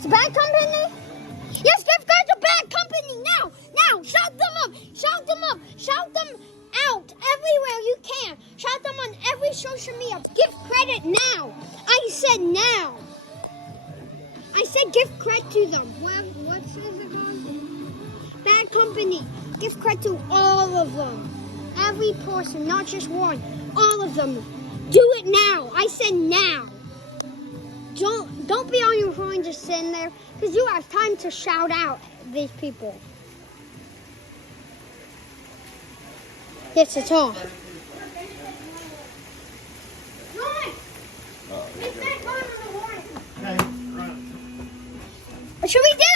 Yes, bad company? Yes, gift cards to bad company now! Now! Shout them up! Shout them up! Shout them out everywhere you can! Shout them on every social media. Give credit now! I said now! I said give credit to them. What says it on? Bad company. Give credit to all of them. Every person, not just one. All of them. Do it now! I said now! Don't be on your phone just sitting there, because you have time to shout out these people. Yes, it's off. What should we do?